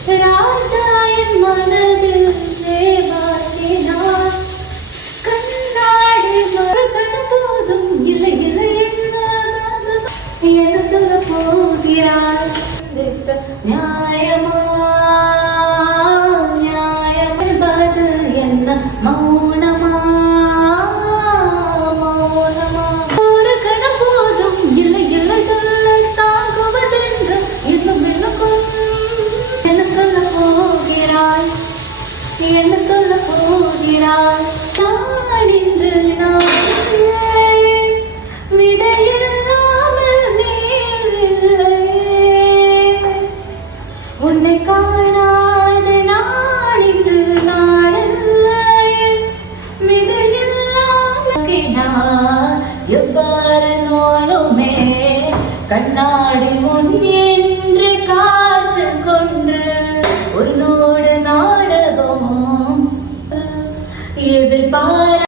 ராஜாயின் மனதில் தேவாசினார் கண்ணாடி மறுகண போதும் இல்லை இல்லை என்ன சொல்ல போகிறார் நியாயமா நியாயமானது என்ன மௌனமா மௌனமா ஒரு கண போதும் இல்லை இல்லை தாங்குவதென்று இன்னும் விளக்கும் என்ன சொல்ல போகிறாய் என்ன சொல்ல போகிறாய் நான் இன்று விடையில்லாமல் நீர் இல்லையே உன்னை காணாத நான் இன்று நாளில்லையே விடையில்லாமல் எவ்வாறு நோலுமே கண்ணாடி முன் என்று காத்து கொன்று உன்னோடு நாடகம் எதிர்பார